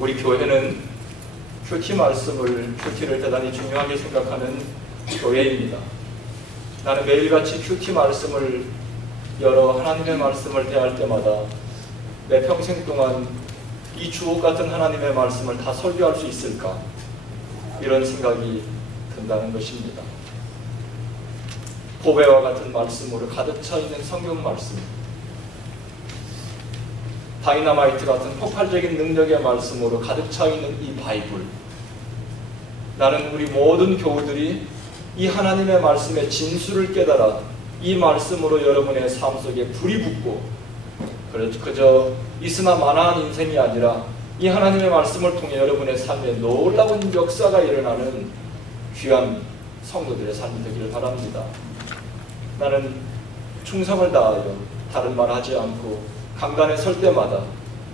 우리 교회는 큐티를 대단히 중요하게 생각하는 교회입니다. 나는 매일같이 큐티 말씀을 열어 하나님의 말씀을 대할 때마다 내 평생 동안 이 주옥 같은 하나님의 말씀을 다 설교할 수 있을까? 이런 생각이 든다는 것입니다. 보배와 같은 말씀으로 가득 차 있는 성경 말씀, 다이너마이트 같은 폭발적인 능력의 말씀으로 가득 차 있는 이 바이블. 나는 우리 모든 교우들이 이 하나님의 말씀의 진수를 깨달아 이 말씀으로 여러분의 삶 속에 불이 붙고 그저 있으나 마나한 인생이 아니라 이 하나님의 말씀을 통해 여러분의 삶에 놀라운 역사가 일어나는 귀한 성도들의 삶이 되기를 바랍니다. 나는 충성을 다하여 다른 말 하지 않고 강단에 설 때마다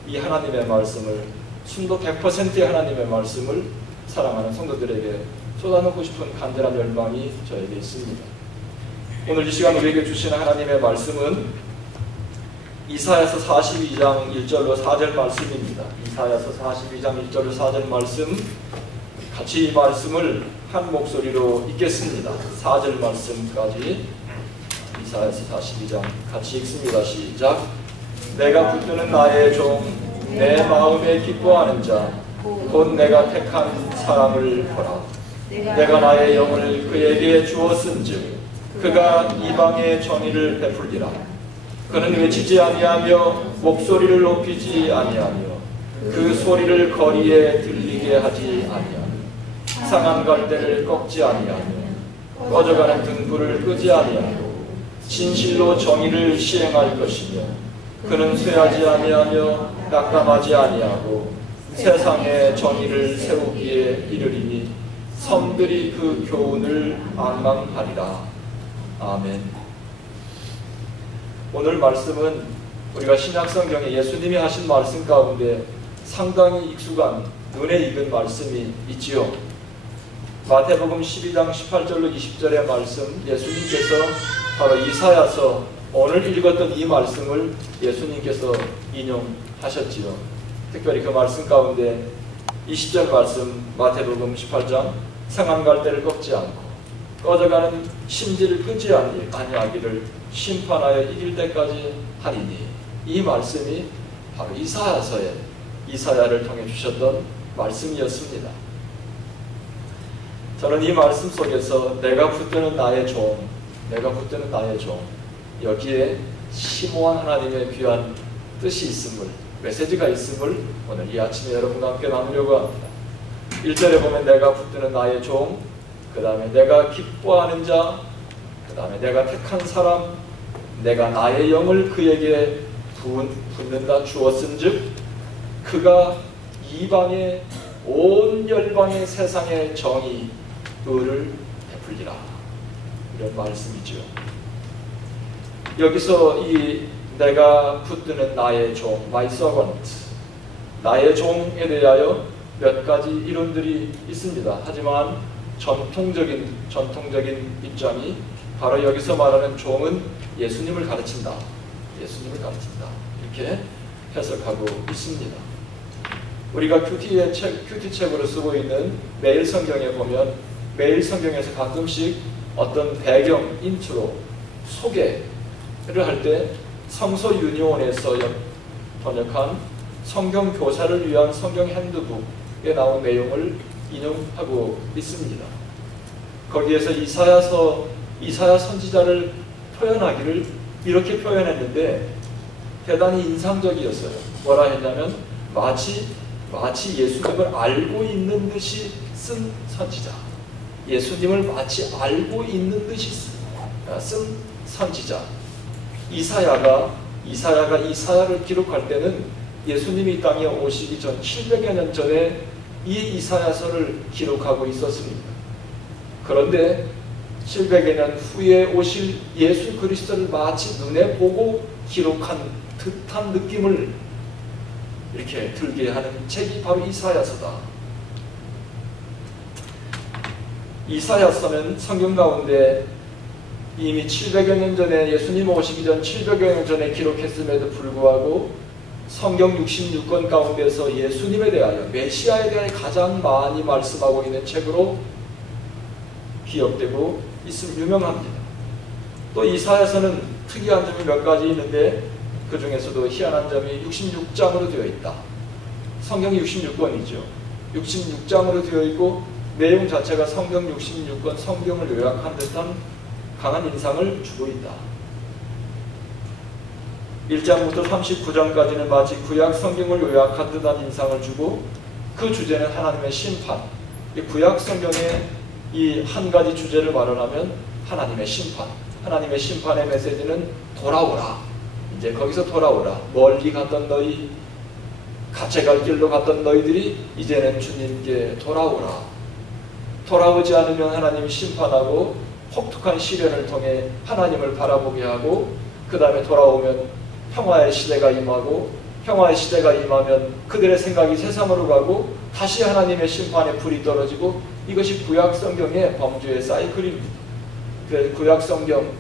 이 하나님의 말씀을 순도 100%의 하나님의 말씀을 사랑하는 성도들에게 쏟아놓고 싶은 간절한 열망이 저에게 있습니다. 오늘 이 시간 우리에게 주시는 하나님의 말씀은 이사야서 42장 1절로 4절 말씀입니다. 이사야서 42장 1절로 4절 말씀, 같이 이 말씀을 한 목소리로 읽겠습니다. 4절 말씀까지 이사야서 42장 같이 읽습니다. 시작. 내가 붙드는 나의 종 내 마음에 기뻐하는 자 곧 내가 택한 사람을 보라. 내가 나의 영을 그에게 주었은즉 그가 이방의 정의를 베풀리라. 그는 외치지 아니하며 목소리를 높이지 아니하며 그 소리를 거리에 들리게 하지 아니하며 상한 갈대를 꺾지 아니하며 꺼져가는 등불을 끄지 아니하고 진실로 정의를 시행할 것이며 그는 쇠하지 아니하며 낙담하지 아니하고 세상에 정의를 세우기에 이르리니 섬들이 그 교훈을 앙망하리라. 아멘. 오늘 말씀은 우리가 신약성경에 예수님이 하신 말씀 가운데 상당히 익숙한 눈에 익은 말씀이 있지요. 마태복음 12장 18절로 20절의 말씀, 예수님께서 바로 이사야서 오늘 읽었던 이 말씀을 예수님께서 인용하셨지요. 특별히 그 말씀 가운데 20절 말씀, 마태복음 18장 상한 갈대를 꺾지 않고 꺼져가는 심지를 끄지 아니하기를 심판하여 이길 때까지 하리니, 이 말씀이 바로 이사야를 통해 주셨던 말씀이었습니다. 저는 이 말씀 속에서 내가 붙드는 나의 종, 여기에 심오한 하나님의 귀한 뜻이 있음을, 메시지가 있음을 오늘 이 아침에 여러분과 함께 나누려고 합니다. 1절에 보면 내가 붙드는 나의 종, 그 다음에 내가 기뻐하는 자, 그 다음에 내가 택한 사람, 내가 나의 영을 그에게 붓는다 주었은즉 그가 이방의 온 열방의 세상의 정의 의를 베풀리라. 이런 말씀이죠. 여기서 이 내가 붙드는 나의 종, my servant, 나의 종에 대하여 몇 가지 이론들이 있습니다. 하지만 전통적인 입장이 바로 여기서 말하는 종은 예수님을 가르친다. 이렇게 해석하고 있습니다. 우리가 큐티 책으로 쓰고 있는 매일 성경에 보면 매일 성경에서 가끔씩 어떤 배경, 인트로, 소개를 할 때 성서 유니온에서 번역한 성경 교사를 위한 성경 핸드북에 나온 내용을 인용하고 있습니다. 거기에서 이사야 선지자를 표현하기를 이렇게 표현했는데 대단히 인상적이었어요. 뭐라 했냐면 마치 예수님을 알고 있는 듯이 쓴 선지자. 예수님을 마치 알고 있는 듯이 쓴 선지자. 이사야가 이사야를 기록할 때는 예수님이 이 땅에 오시기 전 700여 년 전에 이 이사야서를 기록하고 있었습니다. 그런데 700여 년 후에 오실 예수 그리스도를 마치 눈에 보고 기록한 듯한 느낌을 이렇게 들게 하는 책이 바로 이사야서다. 이사야서는 성경 가운데 이미 700여 년 전에 예수님 오시기 전 700여 년 전에 기록했음에도 불구하고 성경 66권 가운데서 예수님에 대하여, 메시아에 대하여 가장 많이 말씀하고 있는 책으로 기억되고 있음 유명합니다. 또 이사야서는 특이한 점이 몇 가지 있는데 그 중에서도 희한한 점이 66장으로 되어 있다. 성경이 66권이죠. 66장으로 되어 있고 내용 자체가 성경 66권 성경을 요약한 듯한 강한 인상을 주고 있다. 1장부터 39장까지는 마치 구약 성경을 요약한 듯한 인상을 주고 그 주제는 하나님의 심판. 구약 성경의 이 한 가지 주제를 말하면 하나님의 심판. 하나님의 심판의 메시지는 돌아오라. 이제 거기서 돌아오라. 멀리 갔던 너희, 갇혀갈 길로 갔던 너희들이 이제는 주님께 돌아오라. 돌아오지 않으면 하나님이 심판하고 혹독한 시련을 통해 하나님을 바라보게 하고 그 다음에 돌아오면 평화의 시대가 임하고 평화의 시대가 임하면 그들의 생각이 세상으로 가고 다시 하나님의 심판의 불이 떨어지고 이것이 구약 성경의 범주의 사이클입니다. 그 구약 성경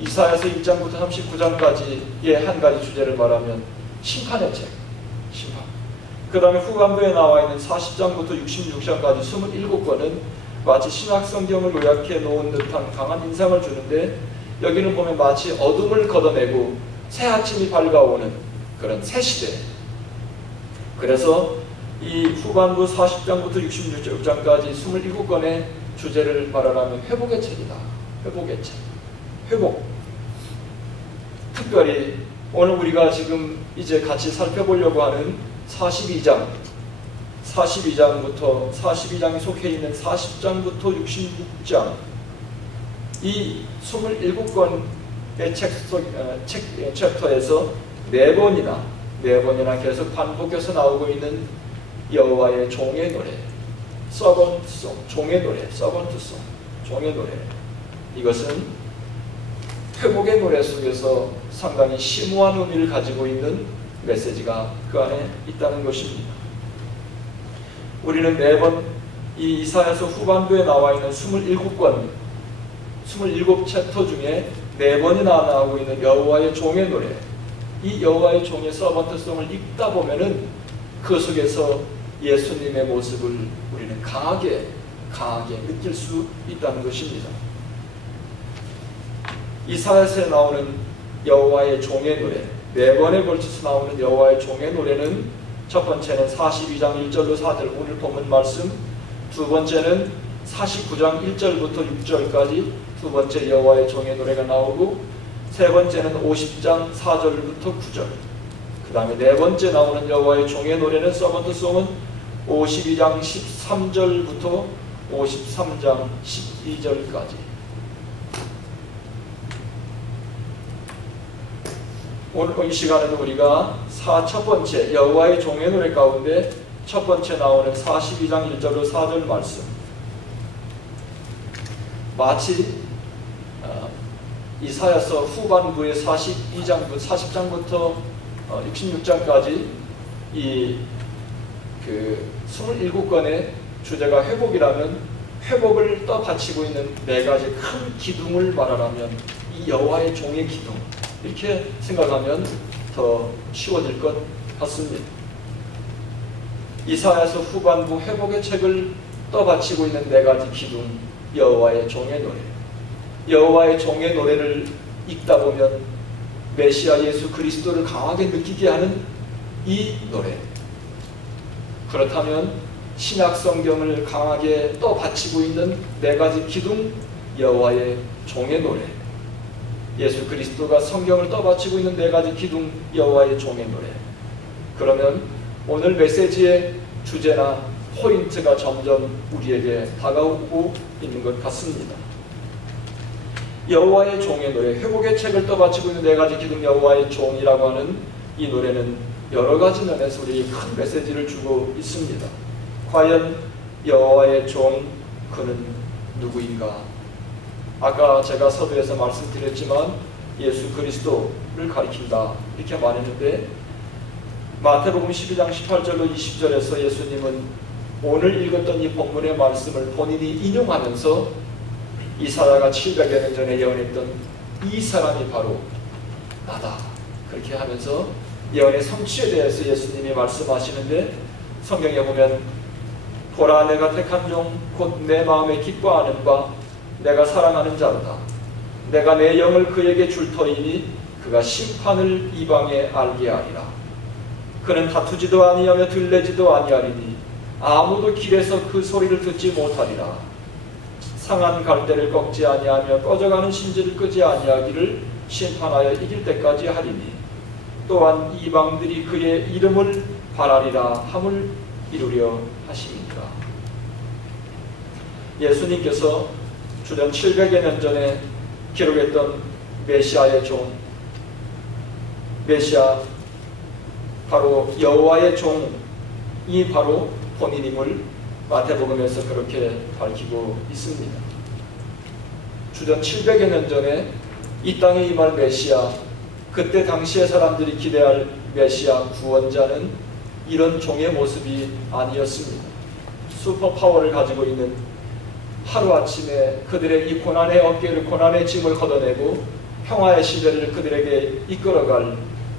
이사야서 1장부터 39장까지의 한 가지 주제를 말하면 심판의 책, 심판. 그 다음에 후반부에 나와 있는 40장부터 66장까지 27권은 마치 신약 성경을 요약해 놓은 듯한 강한 인상을 주는데 여기는 보면 마치 어둠을 걷어내고 새 아침이 밝아오는 그런 새 시대. 그래서 이 후반부 40장부터 66장까지 27권의 주제를 말하면 회복의 책이다. 회복의 책. 회복. 특별히 오늘 우리가 지금 이제 같이 살펴보려고 하는 42장, 42장이 속해 있는 40장부터 66장, 이 27권의 챕터에서 네 번이나 계속 반복해서 나오고 있는 여호와의 종의 노래, 서번트송, 종의 노래, 서번트송, 종의 노래. 이것은 회복의 노래 속에서 상당히 심오한 의미를 가지고 있는 메시지가 그 안에 있다는 것입니다. 우리는 매번 이 이사야서 후반부에 나와 있는 27권, 27챕터 중에 4번이나 나오고 있는 여호와의 종의 노래, 이 여호와의 종의 서번트송을 읽다 보면은 그 속에서 예수님의 모습을 우리는 강하게 느낄 수 있다는 것입니다. 이사야서에 나오는 여호와의 종의 노래, 4번에 걸쳐서 나오는 여호와의 종의 노래는 첫 번째는 42장 1절로 4절 오늘 본문 말씀, 두 번째는 49장 1절부터 6절까지 두 번째 여호와의 종의 노래가 나오고 세 번째는 50장 4절부터 9절, 그 다음에 네 번째 나오는 여호와의 종의 노래는 서번트송은 52장 13절부터 53장 12절까지. 오늘 이 시간에는 우리가 첫 번째 여호와의 종의 노래 가운데 첫 번째 나오는 42장 1절로 4절 말씀, 마치 이사야서 후반부의 40장부터 66장까지 이 27권의 주제가 회복이라면 회복을 떠받치고 있는 네 가지 큰 기둥을 말하라면 이 여호와의 종의 기둥, 이렇게 생각하면 더 쉬워질 것 같습니다. 이사야서 후반부 회복의 책을 떠받치고 있는 네 가지 기둥, 여호와의 종의 노래. 여호와의 종의 노래를 읽다 보면 메시아 예수 그리스도를 강하게 느끼게 하는 이 노래. 그렇다면 신약 성경을 강하게 떠받치고 있는 네 가지 기둥, 여호와의 종의 노래. 예수 그리스도가 성경을 떠받치고 있는 네 가지 기둥, 여호와의 종의 노래. 그러면 오늘 메시지의 주제나 포인트가 점점 우리에게 다가오고 있는 것 같습니다. 여호와의 종의 노래, 회복의 책을 떠받치고 있는 네 가지 기둥, 여호와의 종이라고 하는 이 노래는 여러 가지 면에서 우리에게 큰 메시지를 주고 있습니다. 과연 여호와의 종, 그는 누구인가? 아까 제가 서두에서 말씀드렸지만 예수 그리스도를 가리킨다 이렇게 말했는데, 마태복음 12장 18절로 20절에서 예수님은 오늘 읽었던 이 본문의 말씀을 본인이 인용하면서 이사야가 700여 년 전에 예언했던 이 사람이 바로 나다, 그렇게 하면서 예언의 성취에 대해서 예수님이 말씀하시는데, 성경에 보면 보라 내가 택한 종 곧 내 마음에 기뻐하는 바 내가 사랑하는 자로다. 내가 내 영을 그에게 줄 터이니 그가 심판을 이방에 알게 하리라. 그는 다투지도 아니하며 들레지도 아니하리니 아무도 길에서 그 소리를 듣지 못하리라. 상한 갈대를 꺾지 아니하며 꺼져가는 심지를 끄지 아니하기를 심판하여 이길 때까지 하리니 또한 이방들이 그의 이름을 바라리라 함을 이루려 하심이니라. 예수님께서 주전 700여 년 전에 기록했던 메시아의 종, 메시아 바로 여호와의 종이 바로 본인임을 마태복음에서 그렇게 밝히고 있습니다. 주전 700여 년 전에 이 땅에 임할 메시아, 그때 당시의 사람들이 기대할 메시아 구원자는 이런 종의 모습이 아니었습니다. 슈퍼파워를 가지고 있는, 하루아침에 그들의 이 고난의 어깨를, 고난의 짐을 걷어내고 평화의 시대를 그들에게 이끌어갈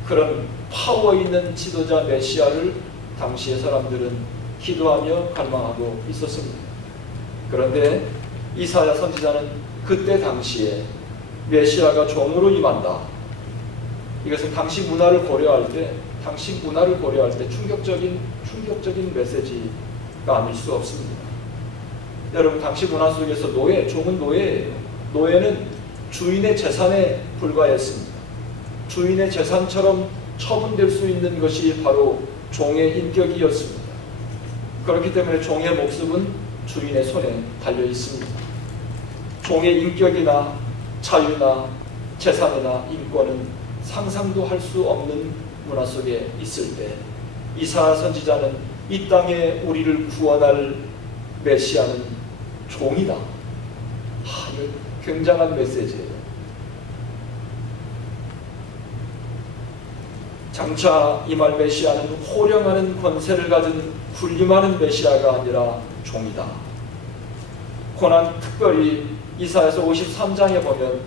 그런 파워 있는 지도자 메시아를 당시의 사람들은 기도하며 갈망하고 있었습니다. 그런데 이사야 선지자는 그때 당시에 메시아가 종으로 임한다, 이것은 당시 문화를 고려할 때 충격적인 메시지가 아닐 수 없습니다. 여러분, 당시 문화 속에서 종은 노예예요. 노예는 주인의 재산에 불과했습니다. 주인의 재산처럼 처분될 수 있는 것이 바로 종의 인격이었습니다. 그렇기 때문에 종의 목숨은 주인의 손에 달려 있습니다. 종의 인격이나 자유나 재산이나 인권은 상상도 할 수 없는 문화 속에 있을 때 이사야 선지자는 이 땅에 우리를 구원할 메시아는 종이다. 이거 굉장한 메시지예요. 장차 임할 메시아는 호령하는 권세를 가진 군림하는 메시아가 아니라 종이다. 특별히 이사야서 53장에 보면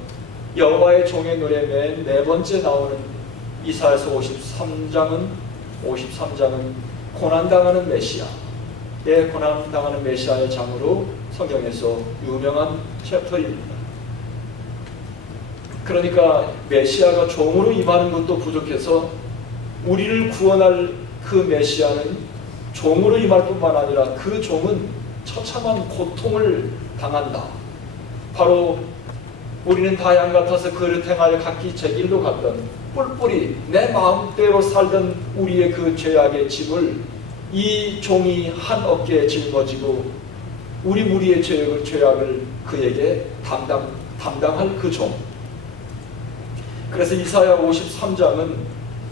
여호와의 종의 노래 맨 네 번째 나오는 이사야서 53장은 고난당하는 메시아의 고난당하는 메시아의 장으로 성경에서 유명한 챕터입니다. 그러니까 메시아가 종으로 임하는 것도 부족해서 우리를 구원할 그 메시아는 종으로 임할 뿐만 아니라 그 종은 처참한 고통을 당한다. 바로 우리는 다 양 같아서 그릇 행하여 각기 제 길로 갔던, 뿔뿔이 내 마음대로 살던 우리의 그 죄악의 짐을 이 종이 한 어깨에 짊어지고 우리 무리의 죄악을 그에게 담당할 그 종. 그래서 이사야 53장은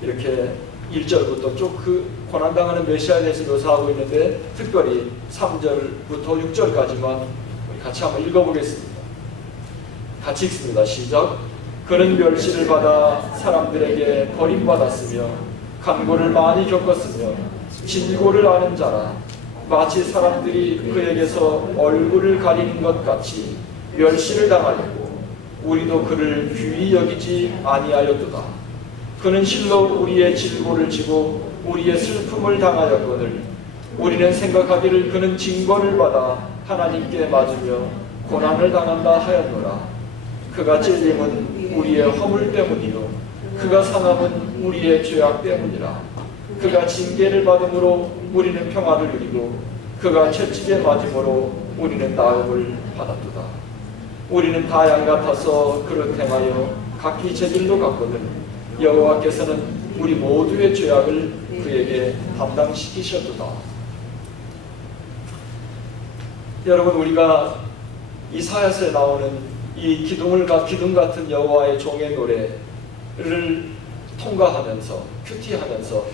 이렇게 1절부터 쭉 그 고난당하는 메시아에 대해서 묘사하고 있는데, 특별히 3절부터 6절까지만 우리 같이 한번 읽어보겠습니다. 같이 읽습니다. 시작. 그는 멸시를 받아 사람들에게 버림받았으며 간고를 많이 겪었으며 진고를 아는 자라. 마치 사람들이 그에게서 얼굴을 가리는 것 같이 멸시를 당하였고 우리도 그를 귀히 여기지 아니하였도다. 그는 실로 우리의 질고를 지고 우리의 슬픔을 당하였거늘 우리는 생각하기를 그는 징벌을 받아 하나님께 맞으며 고난을 당한다 하였노라. 그가 찔림은 우리의 허물 때문이요 그가 상함은 우리의 죄악 때문이라. 그가 징계를 받음으로 우리는 평화를 누리고 그가 채찍에 맞음으로 우리는 나음을 받았도다. 우리는 다 양 같아서 그릇 행하여 각기 제 길로 갔거늘 여호와께서는 우리 모두의 죄악을 그에게 담당시키셨도다. 여러분, 우리가 이사야서에 나오는 이 기둥 같은 여호와의 종의 노래를 통과하면서, 큐티하면서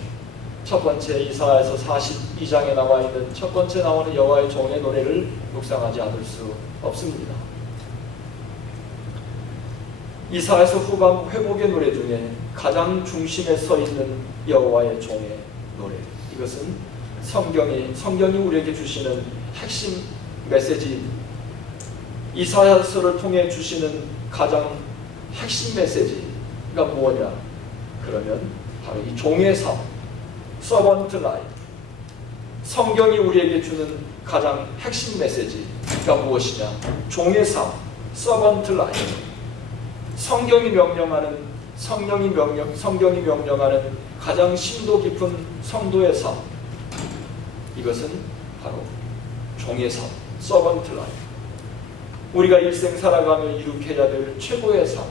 첫 번째 이사야서 42장에 나와 있는 첫 번째 나오는 여호와의 종의 노래를 묵상하지 않을 수 없습니다. 이사야서 후반 회복의 노래 중에 가장 중심에 서 있는 여호와의 종의 노래, 이것은 성경이 우리에게 주시는 핵심 메시지, 이사야서를 통해 주시는 가장 핵심 메시지가 무엇이냐? 그러면 바로 이 종의 삶, 서번트 라이프. 성경이 우리에게 주는 가장 핵심 메시지가 무엇이냐? 종의 삶, 서번트 라이프. 성경이 명령하는 가장 심도 깊은 성도의 삶. 이것은 바로 종의 삶, 서번트 라이프. 우리가 일생 살아가며 이룩해야 될 최고의 삶,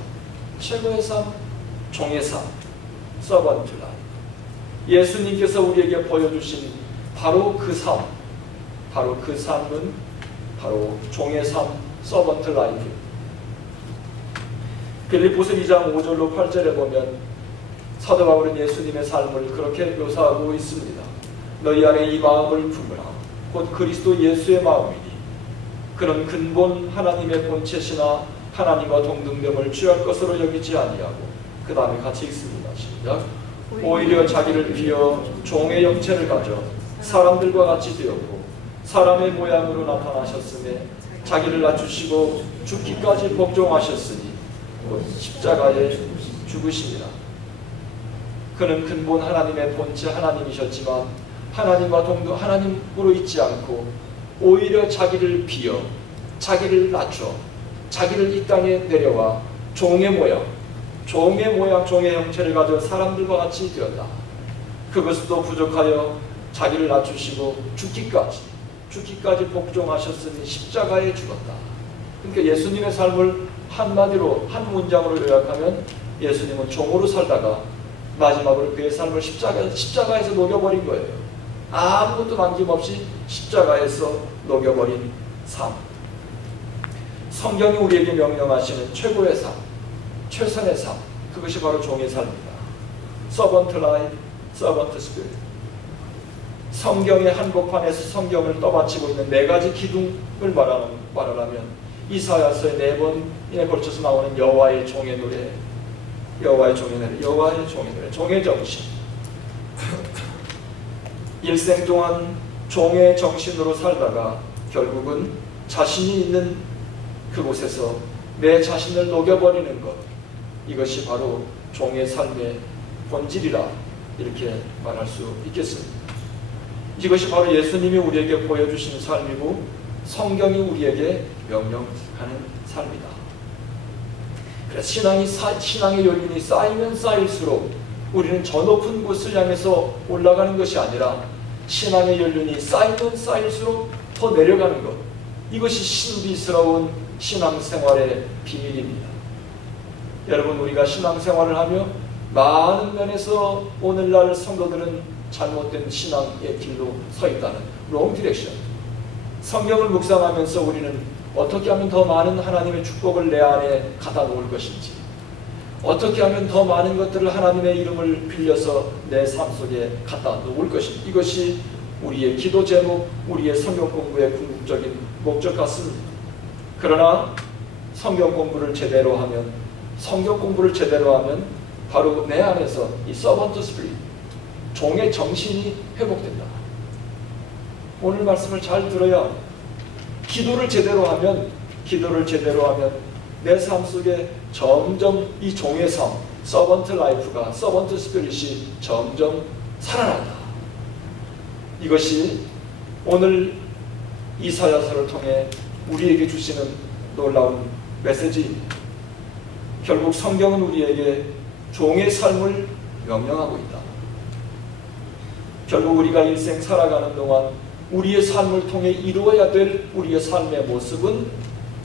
종의 삶, 서번트 라이프. 예수님께서 우리에게 보여주신 바로 그 삶은 바로 종의 삶, 서번트 라이프. 빌립보서 2장 5절로 8절에 보면 사도 바울은 예수님의 삶을 그렇게 묘사하고 있습니다. 너희 안에 이 마음을 품으라. 곧 그리스도 예수의 마음이니 그는 근본 하나님의 본체시나 하나님과 동등됨을 취할 것으로 여기지 아니하고, 그 다음에 같이 읽습니다. 시작. 오히려 자기를 비어 종의 형체를 가져 사람들과 같이 되었고 사람의 모양으로 나타나셨으며 자기를 낮추시고 죽기까지 복종하셨으니 곧 십자가에 죽으시니라. 그는 근본 하나님의 본체 하나님이셨지만 하나님과 동등 하나님으로 있지 않고 오히려 자기를 비어 자기를 낮춰 자기를 이 땅에 내려와 종의 모양, 종의 형체를 가져 사람들과 같이 되었다. 그것도 부족하여 자기를 낮추시고 죽기까지 복종하셨으니 십자가에 죽었다. 그러니까 예수님의 삶을 한마디로 한 문장으로 요약하면 예수님은 종으로 살다가 마지막으로 그의 삶을 십자가에서 녹여버린 거예요. 아무것도 남김없이 십자가에서 녹여버린 삶. 성경이 우리에게 명령하시는 최고의 삶, 최선의 삶, 그것이 바로 종의 삶입니다. 서번트 라이프, 서번트 스피릿. 성경의 한복판에서 성경을 떠받치고 있는 네 가지 기둥을 말하라면 이사야서의 4번에 걸쳐서 나오는 여호와의 종의 노래, 종의 정신. 일생 동안 종의 정신으로 살다가 결국은 자신이 있는 그곳에서 내 자신을 녹여버리는 것, 이것이 바로 종의 삶의 본질이라 이렇게 말할 수 있겠습니다. 이것이 바로 예수님이 우리에게 보여주신 삶이고 성경이 우리에게 명령하는 삶이다. 그래서 신앙의 연륜이 쌓이면 쌓일수록 우리는 저 높은 곳을 향해서 올라가는 것이 아니라 신앙의 연륜이 쌓이면 쌓일수록 더 내려가는 것, 이것이 신비스러운 신앙생활의 비밀입니다. 여러분, 우리가 신앙생활을 하며 많은 면에서 오늘날 성도들은 잘못된 신앙의 길로 서 있다는 wrong direction. 성경을 묵상하면서 우리는 어떻게 하면 더 많은 하나님의 축복을 내 안에 갖다 놓을 것인지, 어떻게 하면 더 많은 것들을 하나님의 이름을 빌려서 내 삶 속에 갖다 놓을 것인지, 이것이 우리의 기도 제목, 우리의 성경 공부의 궁극적인 목적 같습니다. 그러나 성경 공부를 제대로 하면 바로 내 안에서 이 서번트 스피릿, 종의 정신이 회복된다. 오늘 말씀을 잘 들어야 합니다. 기도를 제대로 하면 내 삶 속에 점점 이 종의 삶, 서번트 라이프가, 서번트 스피릿이 점점 살아난다. 이것이 오늘 이사야서를 통해 우리에게 주시는 놀라운 메시지입니다. 결국 성경은 우리에게 종의 삶을 명령하고 있다. 결국 우리가 일생 살아가는 동안 우리의 삶을 통해 이루어야 될 우리의 삶의 모습은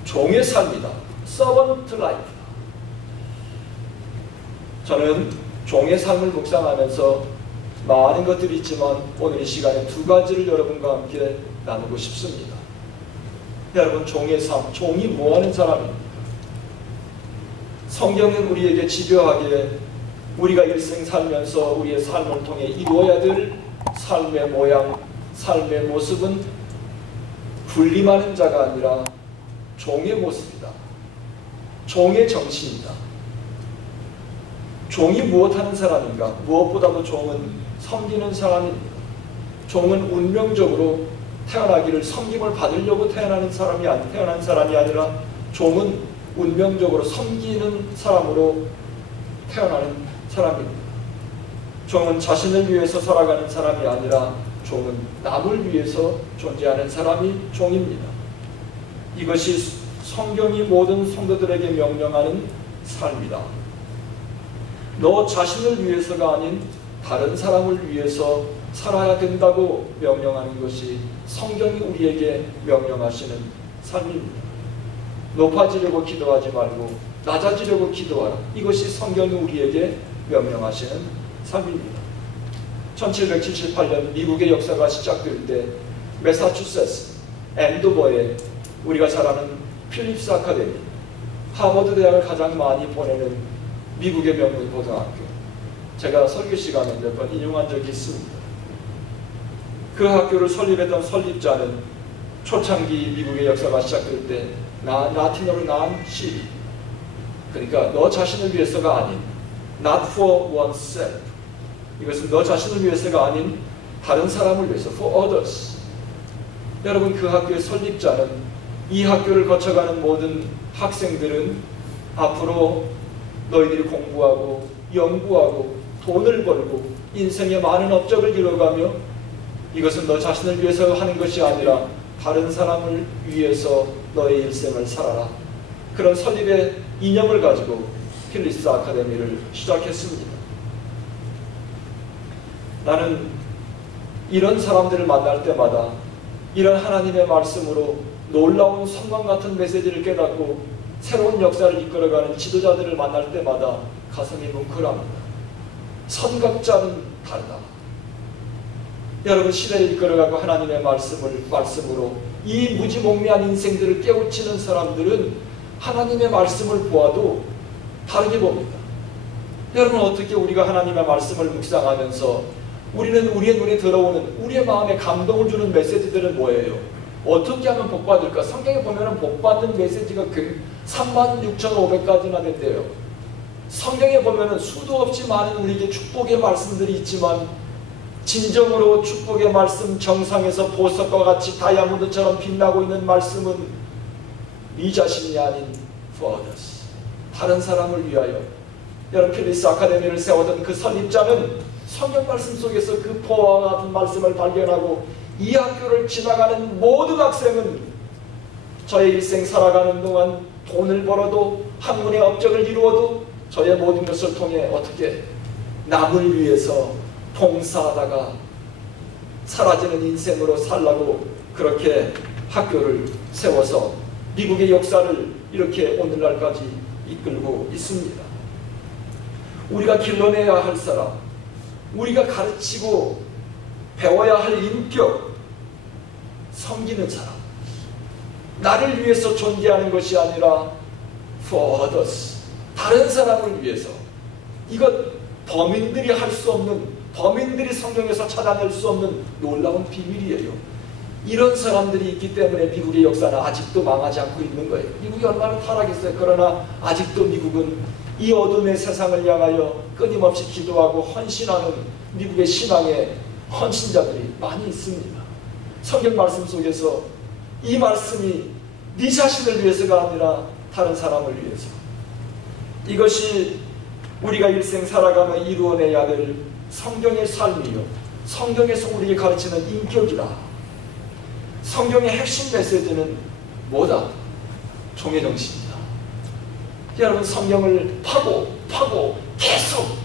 종의 삶이다. 서번트 라이프다. 저는 종의 삶을 묵상하면서 많은 것들이 있지만 오늘 이 시간에 2가지를 여러분과 함께 나누고 싶습니다. 여러분, 종의 삶, 종이 뭐하는 사람입니까? 성경은 우리에게 집요하게 우리가 일생 살면서 우리의 삶을 통해 이루어야 될 삶의 모양, 삶의 모습은 군림하는 자가 아니라 종의 모습이다. 종의 정신이다. 종이 무엇하는 사람인가? 무엇보다도 종은 섬기는 사람입니다. 종은 운명적으로 태어나기를 섬김을 받으려고 태어난 사람이 아니라 종은 운명적으로 섬기는 사람으로 태어나는 사람입니다. 종은 자신을 위해서 살아가는 사람이 아니라 종은 남을 위해서 존재하는 사람이 종입니다. 이것이 성경이 모든 성도들에게 명령하는 삶이다. 너 자신을 위해서가 아닌 다른 사람을 위해서 살아야 된다고 명령하는 것이 성경이 우리에게 명령하시는 삶입니다. 높아지려고 기도하지 말고 낮아지려고 기도하라. 이것이 성경이 우리에게 명령하시는 삶입니다. 1778년 미국의 역사가 시작될 때 매사추세츠 앤도버에 우리가 잘 아는 필립스 아카데미, 하버드 대학을 가장 많이 보내는 미국의 명문 고등학교, 제가 설교 시간에 몇 번 인용한 적이 있습니다. 그 학교를 설립했던 설립자는 초창기 미국의 역사가 시작될 때 라틴어로 난 시리, 그러니까 너 자신을 위해서가 아닌 not for oneself, 이것은 너 자신을 위해서가 아닌 다른 사람을 위해서 for others. 여러분, 그 학교의 설립자는 이 학교를 거쳐가는 모든 학생들은 앞으로 너희들이 공부하고 연구하고 돈을 벌고 인생의 많은 업적을 이뤄가며 이것은 너 자신을 위해서 하는 것이 아니라 다른 사람을 위해서 너의 일생을 살아라. 그런 설립의 이념을 가지고 필립스 아카데미를 시작했습니다. 나는 이런 사람들을 만날 때마다 이런 하나님의 말씀으로 놀라운 성광 같은 메시지를 깨닫고 새로운 역사를 이끌어가는 지도자들을 만날 때마다 가슴이 뭉클합니다. 선각자는 다르다. 여러분, 시대를 이끌어가고 하나님의 말씀으로 이 무지몽매한 인생들을 깨우치는 사람들은 하나님의 말씀을 보아도 다르게 봅니다. 여러분, 어떻게 우리가 하나님의 말씀을 묵상하면서 우리는 우리의 눈에 들어오는 우리의 마음에 감동을 주는 메시지들은 뭐예요? 어떻게 하면 복받을까? 성경에 보면 복받는 메시지가 36,500가지나 된대요. 성경에 보면 수도 없이 많은 우리에게 축복의 말씀들이 있지만 진정으로 축복의 말씀, 정상에서 보석과 같이 다이아몬드처럼 빛나고 있는 말씀은 네 자신이 아닌 for others, 다른 사람을 위하여. 여러분, 필립스 아카데미를 세웠던 그 설립자는 성경 말씀 속에서 그 포와 같은 말씀을 발견하고 이 학교를 지나가는 모든 학생은 저의 일생 살아가는 동안 돈을 벌어도 학문의 업적을 이루어도 저의 모든 것을 통해 어떻게 남을 위해서 봉사하다가 사라지는 인생으로 살라고 그렇게 학교를 세워서 미국의 역사를 이렇게 오늘날까지 이끌고 있습니다. 우리가 길러내야 할 사람, 우리가 가르치고 배워야 할 인격, 섬기는 사람, 나를 위해서 존재하는 것이 아니라 for others, 다른 사람을 위해서. 이것 범인들이 할 수 없는, 범인들이 성경에서 찾아낼 수 없는 놀라운 비밀이에요. 이런 사람들이 있기 때문에 미국의 역사는 아직도 망하지 않고 있는 거예요. 미국이 얼마나 타락했어요. 그러나 아직도 미국은 이 어둠의 세상을 향하여 끊임없이 기도하고 헌신하는 미국의 신앙의 헌신자들이 많이 있습니다. 성경 말씀 속에서 이 말씀이 네 자신을 위해서가 아니라 다른 사람을 위해서, 이것이 우리가 일생 살아가며 이루어내야 될 성경의 삶이요, 성경에서 우리에게 가르치는 인격이다. 성경의 핵심 메시지는 뭐다? 종의 정신이다. 여러분, 성경을 파고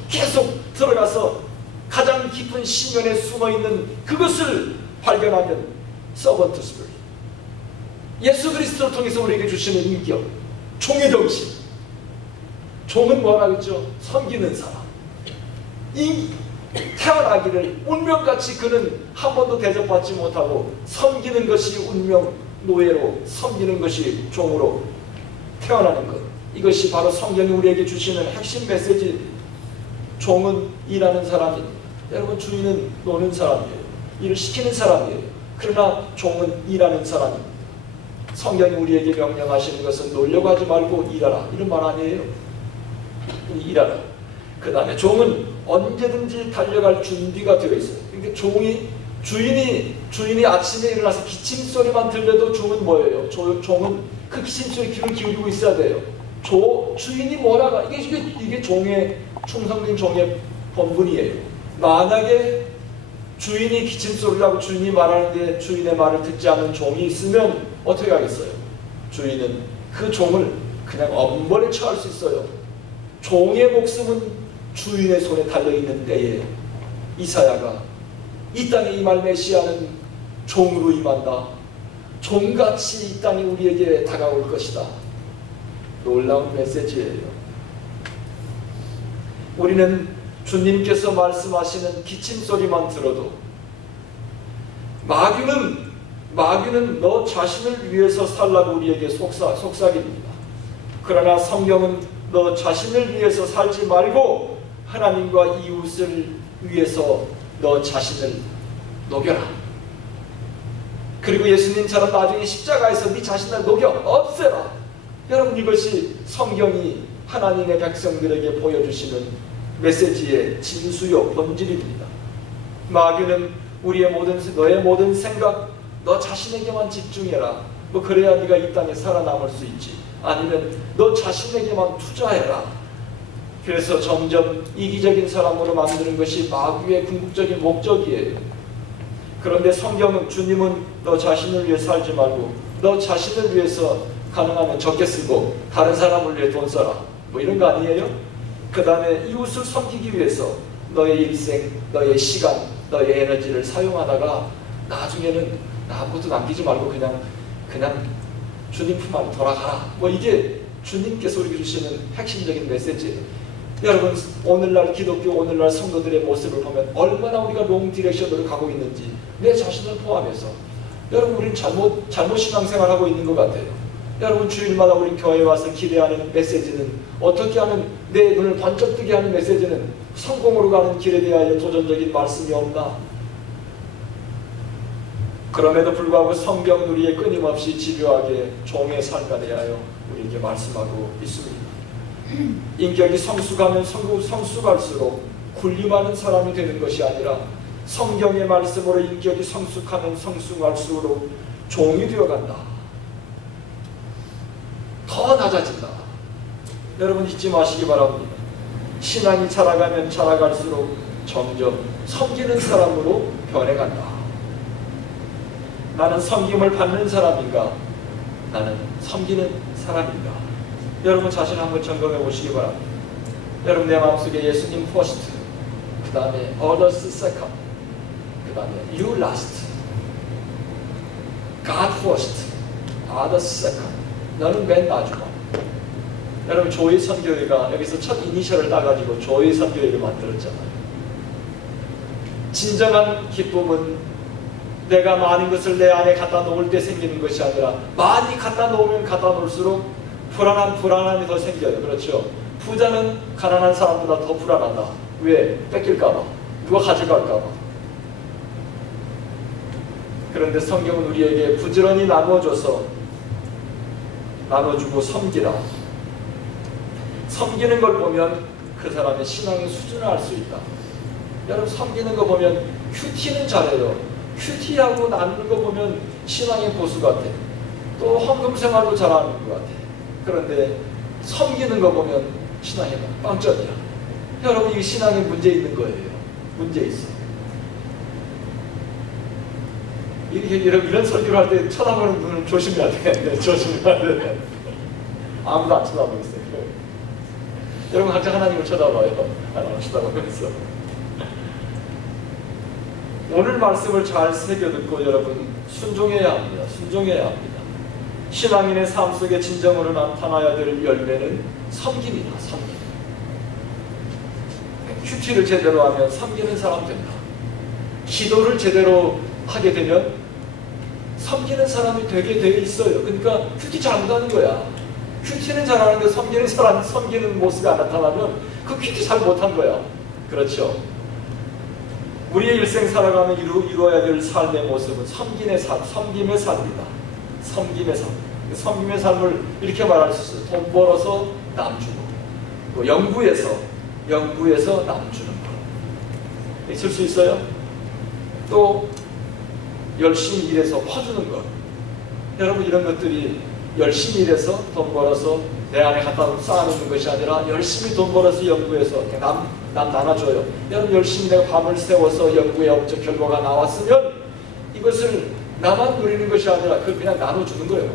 계속 들어가서 가장 깊은 심연에 숨어있는 그것을 발견하면 서번트 스피릿, 예수 그리스도를 통해서 우리에게 주시는 인격, 종의 정신. 종은 뭐라 그랬죠? 섬기는 사람. 이 태어나기를 운명같이 그는 한 번도 대접받지 못하고 섬기는 것이 운명, 노예로 섬기는 것이 종으로 태어나는 것, 이것이 바로 성경이 우리에게 주시는 핵심 메시지. 종은 일하는 사람입니다. 여러분, 주인은 노는 사람이에요. 일을 시키는 사람이에요. 그러나 종은 일하는 사람입니다. 성경이 우리에게 명령하시는 것은 놀려고 하지 말고 일하라, 이런 말 아니에요. 일하라. 그 다음에 종은 언제든지 달려갈 준비가 되어 있어요. 그러니까 주인이 아침에 일어나서 기침 소리만 들려도 종은 뭐예요? 종은 그 기침 소리 귀를 기울이고 있어야 돼요. 주인이 뭐라가, 이게 종의, 충성된 종의 본분이에요. 만약에 주인이 기침소리를 하고 주인이 말하는데 주인의 말을 듣지 않는 종이 있으면 어떻게 하겠어요? 주인은 그 종을 그냥 엄벌에 처할 수 있어요. 종의 목숨은 주인의 손에 달려있는 때에 이사야가 이 땅에 임할 메시아는 종으로 임한다. 종같이 이 땅이 우리에게 다가올 것이다. 놀라운 메시지예요. 우리는 주님께서 말씀하시는 기침소리만 들어도 마귀는 너 자신을 위해서 살라고 우리에게 속삭입니다. 그러나 성경은 너 자신을 위해서 살지 말고 하나님과 이웃을 위해서 너 자신을 녹여라. 그리고 예수님처럼 나중에 십자가에서 네 자신을 녹여 없애라. 여러분, 이것이 성경이 하나님의 백성들에게 보여주시는 메시지의 진수요 본질입니다. 마귀는 너의 모든 생각, 너 자신에게만 집중해라. 뭐 그래야 네가 이 땅에 살아남을 수 있지. 아니면 너 자신에게만 투자해라. 그래서 점점 이기적인 사람으로 만드는 것이 마귀의 궁극적인 목적이에요. 그런데 성경은, 주님은 너 자신을 위해 살지 말고 너 자신을 위해서 가능하면 적게 쓰고 다른 사람을 위해 돈 써라. 뭐 이런 거 아니에요? 그 다음에 이웃을 섬기기 위해서 너의 일생, 너의 시간, 너의 에너지를 사용하다가 나중에는 아무것도 남기지 말고 그냥 주님 품 안에 돌아가라. 뭐 이게 주님께서 우리에게 주시는 핵심적인 메시지예요. 여러분, 오늘날 기독교, 오늘날 성도들의 모습을 보면 얼마나 우리가 롱 디렉션으로 가고 있는지 내 자신을 포함해서 여러분, 우리는 잘못 신앙생활하고 있는 것 같아요. 여러분, 주일마다 우리 교회에 와서 기대하는 메시지는, 어떻게 하면 내 눈을 번쩍 뜨게 하는 메시지는 성공으로 가는 길에 대하여 도전적인 말씀이 없나? 그럼에도 불구하고 성경은 우리의 끊임없이 집요하게 종의 삶에 대하여 우리에게 말씀하고 있습니다. 인격이 성숙하면 성숙할수록 군림하는 사람이 되는 것이 아니라 성경의 말씀으로 인격이 성숙하면 성숙할수록 종이 되어간다. 더 낮아진다. 여러분, 잊지 마시기 바랍니다. 신앙이 자라가면 자라갈수록 점점 섬기는 사람으로 변해간다. 나는 섬김을 받는 사람인가? 나는 섬기는 사람인가? 여러분 자신 한번 점검해 보시기 바랍니다. 여러분, 내 마음속에 예수님 퍼스트, 그 다음에 others second, 그 다음에 you last, God first, others second. 너는 맨 마지막. 여러분, 조이 선교회가 여기서 첫 이니셜을 따가지고 조이 선교회를 만들었잖아요. 진정한 기쁨은 내가 많은 것을 내 안에 갖다 놓을 때 생기는 것이 아니라 많이 갖다 놓으면 갖다 놓을수록 불안함이 더 생겨요. 그렇죠? 부자는 가난한 사람보다 더 불안하다. 왜? 뺏길까봐, 누가 가져갈까봐. 그런데 성경은 우리에게 부지런히 나눠주고 섬기라. 섬기는 걸 보면 그 사람의 신앙의 수준을 알 수 있다. 여러분, 섬기는 거 보면 큐티는 잘해요. 큐티하고 나누는 거 보면 신앙의 고수 같아. 또 헌금 생활도 잘하는 것 같아. 그런데 섬기는 거 보면 신앙이 빵점이야. 여러분, 이 신앙에 문제 있는 거예요. 문제 있어. 이런 설교를 할 때 쳐다보는 눈을 조심해야 돼. 조심해야 돼. 아무도 안 쳐다보고 있어요. 여러분, 각자 하나님을 쳐다봐요. 하나님을 쳐다보면서. 오늘 말씀을 잘 새겨듣고 여러분 순종해야 합니다. 순종해야 합니다. 신앙인의 삶 속에 진정으로 나타나야 될 열매는 섬김이다. 섬김. 큐티를 제대로 하면 섬기는 사람 된다. 기도를 제대로 하게 되면 섬기는 사람이 되게 되어 있어요. 그러니까 큐티 잘못하는 거야. 큐티는 잘하는데 섬기는 모습이 안 나타나면 그 큐티 잘 못한 거야. 그렇죠? 우리의 일생 살아가며 이루어야 될 삶의 모습은 섬김의 삶이다. 섬김의 삶. 섬김의 삶을 이렇게 말할 수 있어요. 돈 벌어서 남 주고, 또 영구에서 남 주는 것. 있을 수 있어요? 또 열심히 일해서 퍼주는 것. 여러분, 이런 것들이 열심히 일해서 돈 벌어서 내 안에 갖다 쌓아놓는 것이 아니라 열심히 돈 벌어서 영구에서 난 나눠줘요. 여러분 열심히 내가 밤을 새워서 연구의 업적 결과가 나왔으면 이것을 나만 누리는 것이 아니라 그걸 그냥 나눠주는 거예요.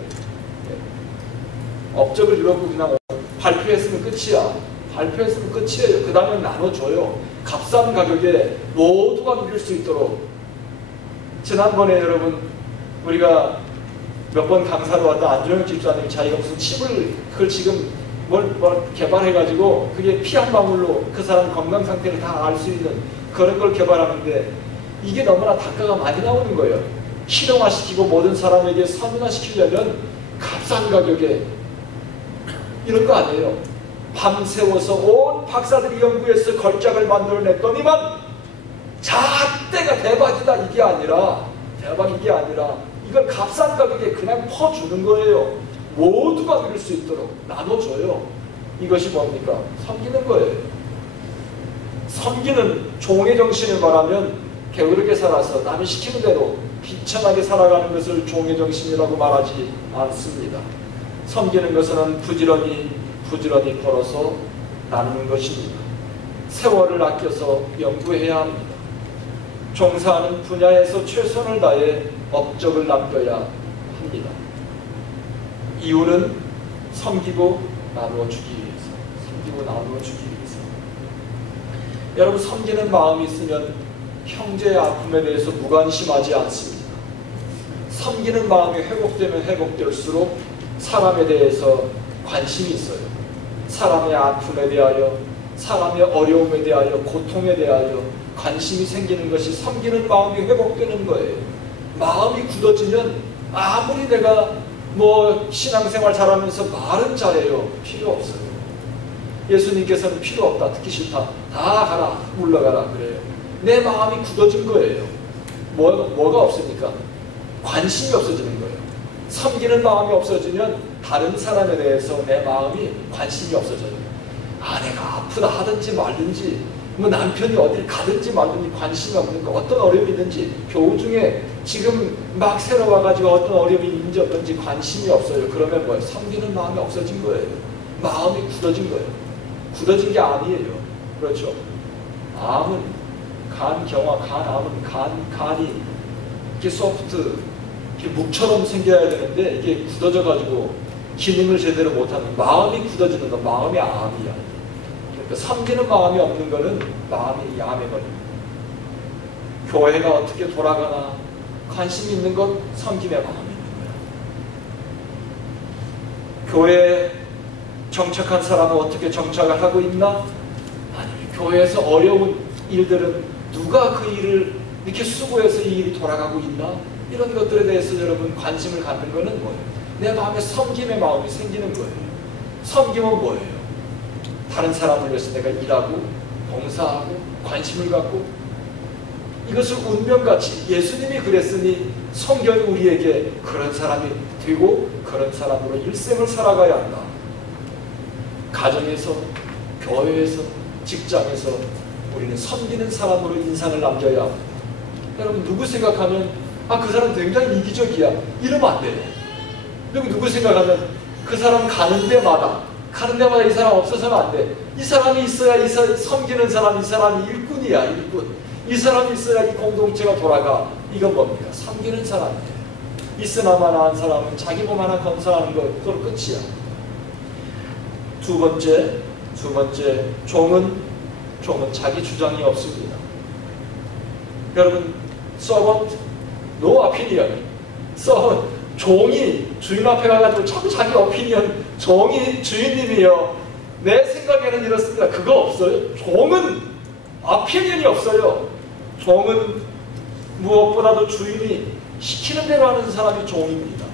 업적을 이루고 그냥 발표했으면 끝이야. 발표했으면 끝이에요. 그 다음에 나눠줘요. 값싼 가격에 모두가 누릴 수 있도록. 지난번에 여러분 우리가 몇 번 강사로 왔던 안종혁 집사님이 자기가 무슨 칩을 그걸 지금 뭘 개발해가지고 그게 피 한 방울로 그 사람 건강 상태를 다 알 수 있는 그런 걸 개발하는데 이게 너무나 단가가 많이 나오는 거예요. 실용화시키고 모든 사람에게 서민화시키려면 값싼 가격에 이런 거 아니에요. 밤새워서 온 박사들이 연구해서 걸작을 만들어냈더니만 잣대가 대박이다 이게 아니라 이걸 값싼 가격에 그냥 퍼주는 거예요. 모두가 누릴 수 있도록 나눠줘요. 이것이 뭡니까? 섬기는 거예요. 섬기는 종의 정신을 말하면 게으르게 살아서 남이 시키는 대로 비천하게 살아가는 것을 종의 정신이라고 말하지 않습니다. 섬기는 것은 부지런히 벌어서 나누는 것입니다. 세월을 아껴서 연구해야 합니다. 종사하는 분야에서 최선을 다해 업적을 남겨야 합니다. 이유는 섬기고 나누어 주기 위해서. 여러분 섬기는 마음이 있으면 형제의 아픔에 대해서 무관심하지 않습니다. 섬기는 마음이 회복되면 회복될수록 사람에 대해서 관심이 있어요. 사람의 아픔에 대하여, 사람의 어려움에 대하여, 고통에 대하여 관심이 생기는 것이 섬기는 마음이 회복되는 거예요. 마음이 굳어지면 아무리 내가 신앙생활 잘하면서 말은 잘해요. 필요 없어요. 예수님께서는 필요 없다, 듣기 싫다, 다 가라, 물러가라 그래요. 내 마음이 굳어진 거예요. 뭐가 없으니까? 관심이 없어지는 거예요. 섬기는 마음이 없어지면 다른 사람에 대해서 내 마음이 관심이 없어져요. 아내가 아프다 하든지 말든지 남편이 어딜 가든지 말든지 관심이 없는 거, 어떤 어려움이 있는지, 교우 중에 지금 막 새로 와가지고 어떤 어려움이 있는지 없는지 관심이 없어요. 그러면 뭐예요? 섬기는 마음이 없어진 거예요. 마음이 굳어진 거예요. 굳어진 게 암이에요. 그렇죠? 암은 간이 이렇게 소프트, 이렇게 묵처럼 생겨야 되는데 이게 굳어져가지고 기능을 제대로 못하는, 마음이 굳어지는 건 마음이 암이야. 그러니까 섬기는 마음이 없는 거는 마음이 암에 걸립니다. 교회가 어떻게 돌아가나 관심 있는 건 섬김의 마음이 있는 거예요. 교회에 정착한 사람은 어떻게 정착을 하고 있나? 아니, 교회에서 어려운 일들은 누가 그 일을 이렇게 수고해서 이 일이 돌아가고 있나? 이런 것들에 대해서 여러분 관심을 갖는 거는 뭐예요? 내 마음에 섬김의 마음이 생기는 거예요. 섬김은 뭐예요? 다른 사람을 위해서 내가 일하고 봉사하고 관심을 갖고, 이것을 운명같이 예수님이 그랬으니 성경이 우리에게 그런 사람이 되고 그런 사람으로 일생을 살아가야 한다. 가정에서, 교회에서, 직장에서 우리는 섬기는 사람으로 인상을 남겨야 합니다. 여러분 누구 생각하면 그 사람 굉장히 이기적이야 이러면 안 돼요. 그리고 누구 생각하면 그 사람 가는 데마다 이 사람 없어서는 안 돼. 이 사람이 있어야 이 사람, 섬기는 사람, 이 사람이 일꾼이야, 일꾼. 이 사람이 있어야 이 공동체가 돌아가. 이건 뭡니까? 섬기는 사람이에요. 있으나마나 한 사람은 자기 몸 하나 건사하는 것, 그걸 끝이야. 두 번째, 종은 자기 주장이 없습니다. 여러분, servant, no opinion. 종이 주인 앞에 가가지고 자꾸 자기 오피니언, 종이 주인님이요, 내 생각에는 이렇습니다, 그거 없어요. 종은 오피니언이 없어요. 종은 무엇보다도 주인이 시키는 대로 하는 사람이 종입니다.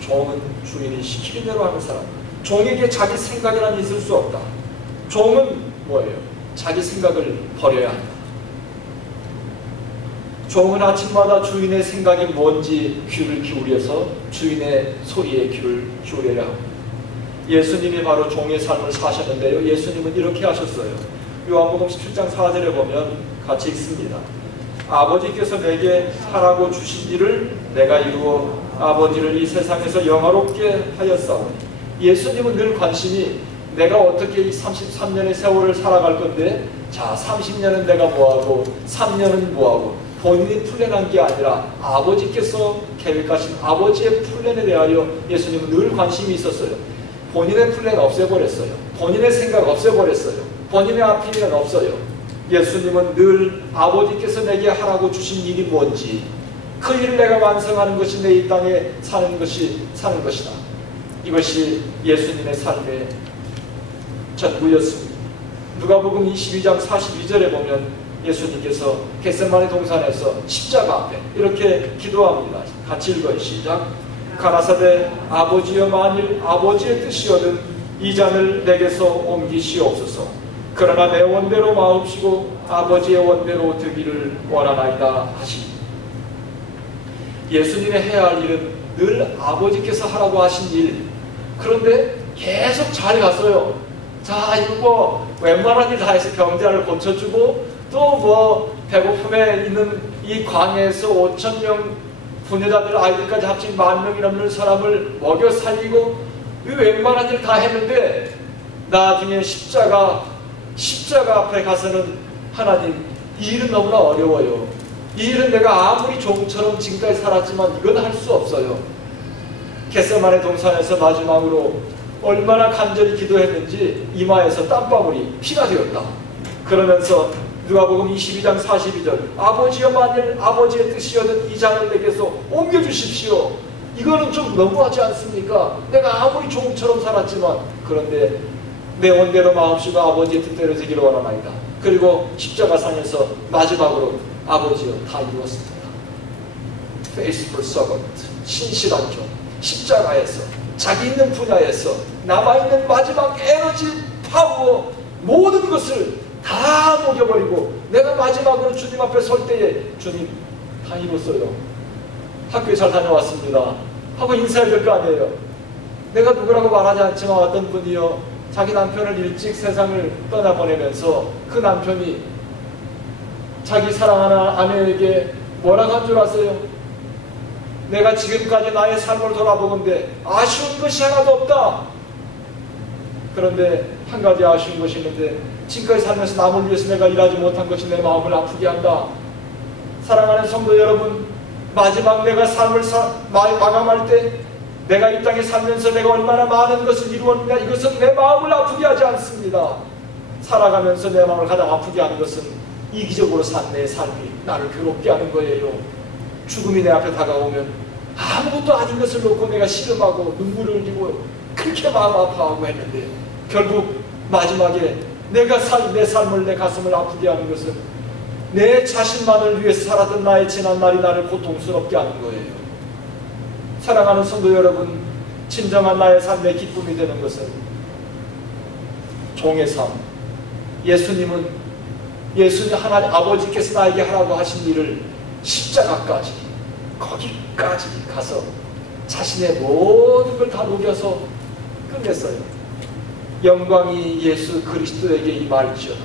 종은 주인이 시키는 대로 하는 사람. 종에게 자기 생각이란 있을 수 없다. 종은 뭐예요? 자기 생각을 버려야 한다. 종은 아침마다 주인의 생각이 뭔지 귀를 기울여서 주인의 소리에 귀를 기울여야 합니다. 예수님이 바로 종의 삶을 사셨는데요. 예수님은 이렇게 하셨어요. 요한복음 17장 4절에 보면 같이 읽습니다. 아버지께서 내게 하라고 주신 일을 내가 이루어 아버지를 이 세상에서 영화롭게 하였사오니. 예수님은 늘 관심이 내가 어떻게 이 33년의 세월을 살아갈 건데, 자 30년은 내가 뭐하고 3년은 뭐하고, 본인이 플랜한 게 아니라 아버지께서 계획하신 아버지의 플랜에 대하여 예수님은 늘 관심이 있었어요. 본인의 플랜 없애버렸어요. 본인의 생각 없애버렸어요. 본인의 앞이면 없어요. 예수님은 늘 아버지께서 내게 하라고 주신 일이 뭔지, 그 일을 내가 완성하는 것이 내 이 땅에 사는 것이다. 이것이 예수님의 삶의 전부였습니다. 누가복음 22장 42절에 보면 예수님께서 겟세마네 동산에서 십자가 앞에 이렇게 기도합니다. 같이 읽어요. 시작. 가라사대 아버지여, 만일 아버지의 뜻이거든 이 잔을 내게서 옮기시옵소서. 그러나 내 원대로 마옵시고 아버지의 원대로 되기를 원하나이다 하시니, 예수님의 해야 할 일은 늘 아버지께서 하라고 하신 일, 그런데 계속 잘 갔어요. 자, 이거 뭐 웬만한 일 다 해서 병자를 고쳐주고, 또 뭐 배고픔에 있는 이 광야에서 5,000명 부녀자들 아이들까지 합친 10,000명이 넘는 사람을 먹여 살리고, 이 웬만한 일 다 했는데 나중에 십자가 앞에 가서는 하나님, 이 일은 너무나 어려워요. 이 일은 내가 아무리 종처럼 지금까지 살았지만 이건 할 수 없어요. 겟세마네 동산에서 마지막으로 얼마나 간절히 기도했는지 이마에서 땀방울이 피가 되었다. 그러면서 누가복음 22장 42절, 아버지여, 만일 아버지의 뜻이거든 이 잔을 내게서 옮겨주십시오. 이거는 좀 너무하지 않습니까? 내가 아무리 종처럼 살았지만, 그런데 내 원대로 마옵시고 아버지의 뜻대로 되기를 원하나이다. 그리고 십자가상에서 마지막으로 아버지여, 다 이루었습니다. Faithful servant, 신실한 종. 십자가에서 자기 있는 분야에서 남아있는 마지막 에너지, 파워, 모든 것을 다 녹여버리고, 내가 마지막으로 주님 앞에 설 때에 주님, 다 이뤘어요. 학교에 잘 다녀왔습니다 하고 인사해야 될 거 아니에요. 내가 누구라고 말하지 않지만 어떤 분이요, 자기 남편을 일찍 세상을 떠나보내면서 그 남편이 자기 사랑하는 아내에게 뭐라고 한 줄 아세요? 내가 지금까지 나의 삶을 돌아보건대 아쉬운 것이 하나도 없다. 그런데 한 가지 아쉬운 것이 있는데, 지금까지 살면서 남을 위해서 내가 일하지 못한 것이 내 마음을 아프게 한다. 사랑하는 성도 여러분, 마지막 내가 삶을 마감할 때 내가 이 땅에 살면서 내가 얼마나 많은 것을 이루었느냐, 이것은 내 마음을 아프게 하지 않습니다. 살아가면서 내 마음을 가장 아프게 하는 것은 이기적으로 산 내 삶이 나를 괴롭게 하는 거예요. 죽음이 내 앞에 다가오면 아무것도 아닌 것을 놓고 내가 씨름하고 눈물을 흘리고 그렇게 마음 아파하고 했는데, 결국 마지막에 내가 내 삶을, 내 가슴을 아프게 하는 것은 내 자신만을 위해서 살았던 나의 지난 날이 나를 고통스럽게 하는 거예요. 사랑하는 성도 여러분, 진정한 나의 삶의 기쁨이 되는 것은 종의 삶. 예수님 하나님 아버지께서 나에게 하라고 하신 일을 십자가까지, 거기까지 가서 자신의 모든 걸 다 녹여서 끝냈어요. 영광이 예수 그리스도에게 임할지어다.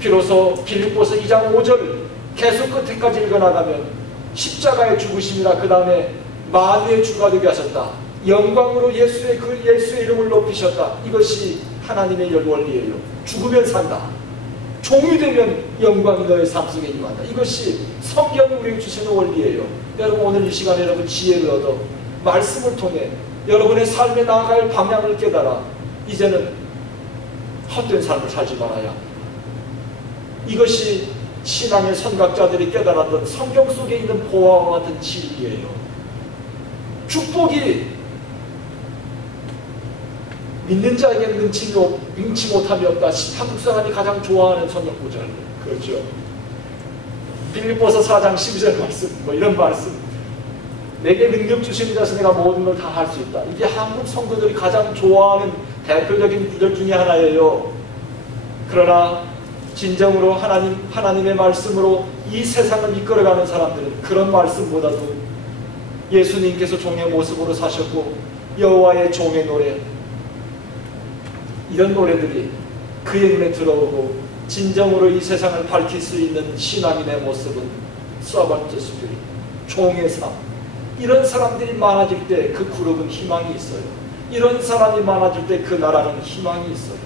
비로소 빌립보서 2장 5절 계속 끝에까지 읽어나가면 십자가의 죽으심이라, 그 다음에 만유의 주가 되게 하셨다. 영광으로 예수의 이름을 높이셨다. 이것이 하나님의 원리예요. 죽으면 산다. 종이 되면 영광이 너의 삶 속에 임한다. 이것이 성경이 우리에게 주시는 원리예요. 여러분, 오늘 이 시간에 여러분 지혜를 얻어 말씀을 통해 여러분의 삶에 나아갈 방향을 깨달아 이제는 헛된 삶을 살지 말아야 합니다. 이것이 신앙의 선각자들이 깨달았던 성경 속에 있는 보화와 같은 진리예요. 축복이 믿는 자에게는 능치 못함이 없다. 한국 사람이 가장 좋아하는 성경 구절. 그렇죠. 빌립보서 4장 12절 말씀, 뭐 이런 말씀. 내게 능력 주신 자서 내가 모든 걸 다 할 수 있다. 이게 한국 성도들이 가장 좋아하는 대표적인 구절 중에 하나예요. 그러나 진정으로 하나님의 말씀으로 이 세상을 이끌어가는 사람들은 그런 말씀보다도 예수님께서 종의 모습으로 사셨고 여호와의 종의 노래, 이런 노래들이 그의 눈에 들어오고 진정으로 이 세상을 밝힐 수 있는 신앙인의 모습은 서번트 스피릿, 종의 삶, 이런 사람들이 많아질 때 그 그룹은 희망이 있어요. 이런 사람이 많아질 때 그 나라는 희망이 있어요.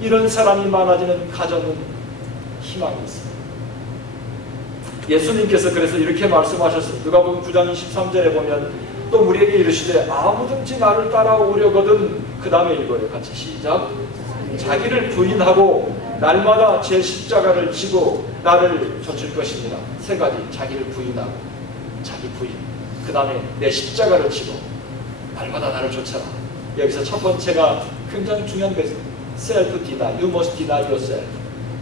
이런 사람이 많아지는 가정은 희망이 있어요. 예수님께서 그래서 이렇게 말씀하셨습니다. 누가복음 9장 23절에 보면 또 우리에게 이르시되 아무든지 나를 따라오려거든, 그 다음에 읽어요. 같이 시작. 자기를 부인하고 날마다 제 십자가를 지고 나를 좇을 것입니다. 세 가지. 자기를 부인하고, 자기 부인, 그 다음에 내 십자가를 지고 날마다 나를 좇아라. 여기서 첫 번째가 굉장히 중요한 것은 self denial. You must deny yourself.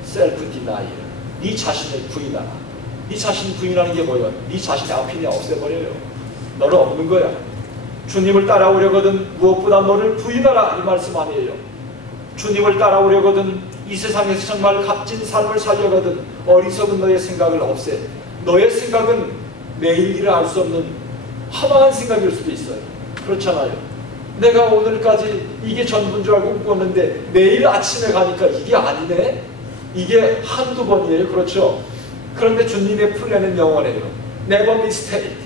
self denial. 네 자신을 부인하라. 네 자신 부인하는 게 뭐예요? 네 자신의 앞이냐 없애버려요. 너는 없는 거야. 주님을 따라오려거든 무엇보다 너를 부인하라, 이 말씀 아니에요. 주님을 따라오려거든 이 세상에서 정말 값진 삶을 살려거든 어리석은 너의 생각을 없애. 너의 생각은 매일 일을 알 수 없는 허망한 생각일 수도 있어요. 그렇잖아요. 내가 오늘까지 이게 전부인 줄 알고 꿈꿨는데 내일 아침에 가니까 이게 아니네? 이게 한두 번이에요. 그렇죠? 그런데 주님의 플랜은 영원해요. Never mistake,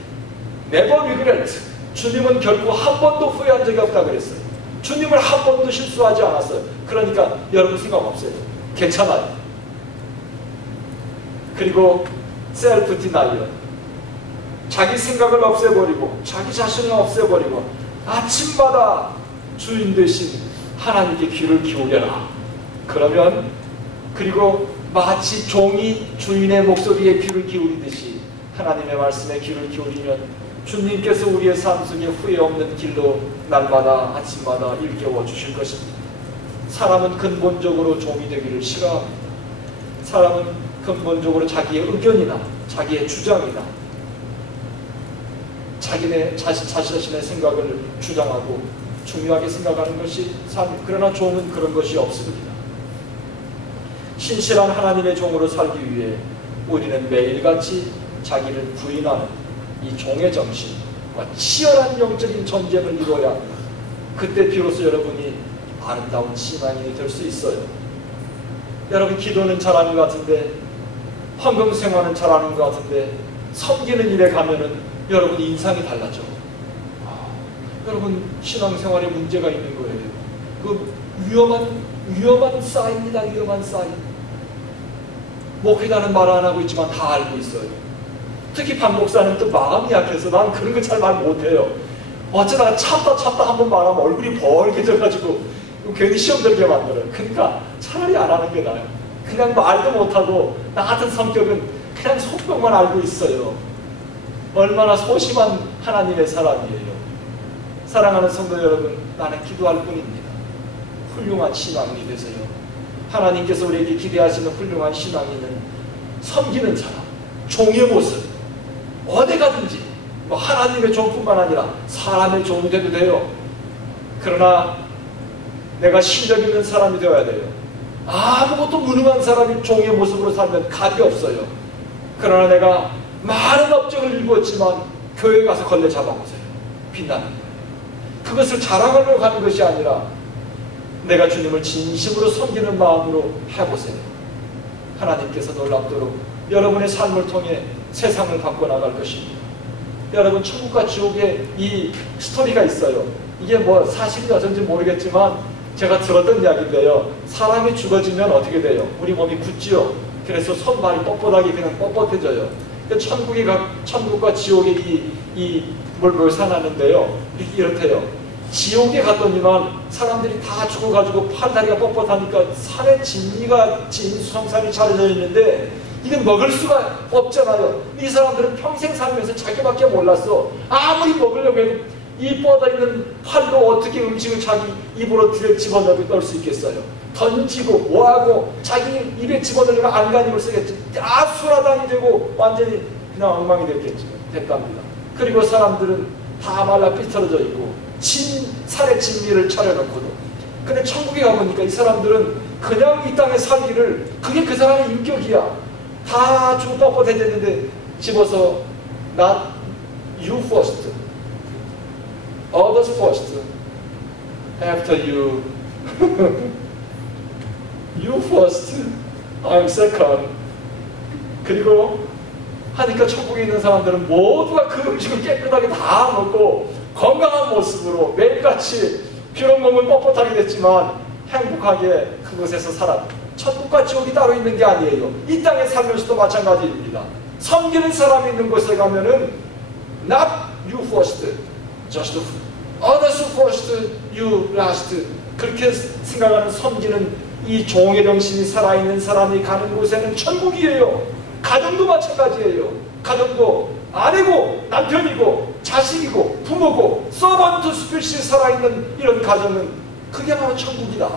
never regret. 주님은 결코 한 번도 후회한 적이 없다 그랬어요. 주님을 한 번도 실수하지 않았어요. 그러니까 여러분 생각 없어요. 괜찮아요. 그리고 self denial. 자기 생각을 없애버리고 자기 자신을 없애버리고 아침마다 주인 되신 하나님께 귀를 기울여라. 그러면 그리고 마치 종이 주인의 목소리에 귀를 기울이듯이 하나님의 말씀에 귀를 기울이면 주님께서 우리의 삶 속에 후회 없는 길로 날마다 아침마다 일깨워 주실 것입니다. 사람은 근본적으로 종이 되기를 싫어합니다. 사람은 근본적으로 자기의 의견이나 자기의 주장이나 자신 자신의 생각을 주장하고 중요하게 생각하는 것이 삶. 그러나 종은 그런 것이 없습니다. 신실한 하나님의 종으로 살기 위해 우리는 매일같이 자기를 부인하는 이 종의 정신과 치열한 영적인 전쟁을 이루어야 합니다. 그때 비로소 여러분이 아름다운 신앙인이 될 수 있어요. 여러분 기도는 잘하는 것 같은데, 헌금 생활은 잘하는 것 같은데, 섬기는 일에 가면은 여러분 인상이 달라져. 여러분 신앙생활에 문제가 있는 거예요. 그 위험한 사인입니다. 위험한 사인. 목회자는 말 안 하고 있지만 다 알고 있어요. 특히 박 목사는 또 마음이 약해서 난 그런 거 잘 말 못해요. 어쩌다가 참다 한번 말하면 얼굴이 벌개져가지고 괜히 시험 들게 만들어요. 그러니까 차라리 안 하는 게 나아요. 그냥 말도 못하고 나 같은 성격은 그냥 속병만 알고 있어요. 얼마나 소심한 하나님의 사람이에요. 사랑하는 성도 여러분, 나는 기도할 뿐입니다. 훌륭한 신앙인이 되세요. 하나님께서 우리에게 기대하시는 훌륭한 신앙인은 섬기는 사람, 종의 모습, 어디 가든지 뭐 하나님의 종뿐만 아니라 사람의 종이 돼도 돼요. 그러나 내가 실력 있는 사람이 되어야 돼요. 아무것도 무능한 사람이 종의 모습으로 살면 값이 없어요. 그러나 내가 많은 업적을 이루었지만 교회 가서 걸레 잡아보세요. 빛나는 거예요. 그것을 자랑하려고 가는 것이 아니라 내가 주님을 진심으로 섬기는 마음으로 해보세요. 하나님께서 놀랍도록 여러분의 삶을 통해 세상을 바꿔나갈 것입니다. 여러분 천국과 지옥의 이 스토리가 있어요. 이게 뭐 사실이 어쩐지 모르겠지만 제가 들었던 이야기인데요. 사람이 죽어지면 어떻게 돼요? 우리 몸이 굳지요. 그래서 손발이 뻣뻣하게 그냥 뻣뻣해져요. 천국과 지옥의 이 묘사하는데요. 이렇대요. 지옥에 갔더니만 사람들이 다 죽어가지고 팔다리가 뻣뻣하니까 산에 진미가 진수성산이 차려져 있는데 이건 먹을 수가 없잖아요. 이 사람들은 평생 살면서 자기밖에 몰랐어. 아무리 먹으려고 해도 이 뻗어있는 팔로 어떻게 음식을 자기 입으로 집어넣을 수 있겠어요. 던지고 뭐하고 자기 입에 집어넣으려면 안간힘을 쓰겠지. 아수라장이 되고 완전히 그냥 엉망이 됐답니다. 그리고 사람들은 다 말라 삐뚤어져 있고 산에 진미를 차려놓고도. 근데 천국에 가보니까 이 사람들은 그냥 이 땅에 살기를, 그게 그 사람의 인격이야. 다 죽고 뻣뻣해졌는데 집어서 not you first, others first, after you, you first, I'm second. 그리고 하니까 천국에 있는 사람들은 모두가 그 음식을 깨끗하게 다 먹고 건강한 모습으로 매일같이 비록 몸은 뻣뻣하게 됐지만 행복하게 그곳에서 살아. 천국과 지옥이 따로 있는 게 아니에요. 이 땅에 살면서도 마찬가지입니다. 섬기는 사람이 있는 곳에 가면은 not you first, just others first, you last. 그렇게 생각하는 섬기는 이 종의 정신이 살아있는 사람이 가는 곳에는 천국이에요. 가정도 마찬가지예요. 가정도 아내고 남편이고 자식이고 부모고 서번트 스피릿이 살아있는 이런 가정은 그게 바로 천국이다.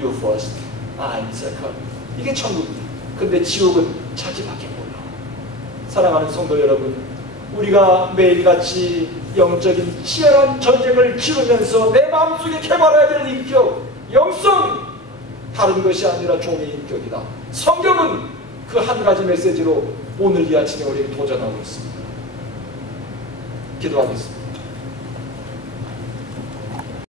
You first, I'm second. 이게 천국이에요. 근데 지옥은 자기밖에 몰라. 사랑하는 성도 여러분, 우리가 매일같이 영적인 치열한 전쟁을 치르면서 내 마음속에 개발해야 될 인격, 영성, 다른 것이 아니라 종의 인격이다. 성경은 그 한 가지 메시지로 오늘 이 아침에 우리에게 도전하고 있습니다. 기도하겠습니다.